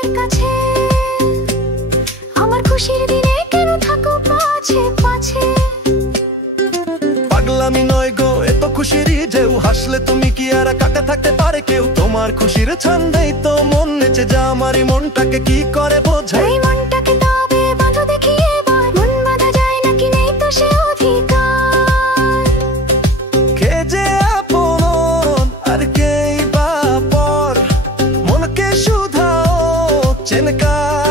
মনের কাছে। আমার খুশির দিনে কেন থাকো পাছে পাছে। পাগলামি নয় গো, এত খুশিরই ঢেউ। হাসলে তুমি কি আর কাকে থাকতে পারে কেউ? তোমার খুশির ছন্দেই তো মন নেচে যা। আমারই মনটাকে কি করে বোঝাই? এই মনটাকে তবে বাঁধো দেখি এবার। মন বাঁধা যায় নাকি নেই তো সে অধিকার। কে যে আপন আর কেই বা পর, মনকে শুধাও চেনে কার?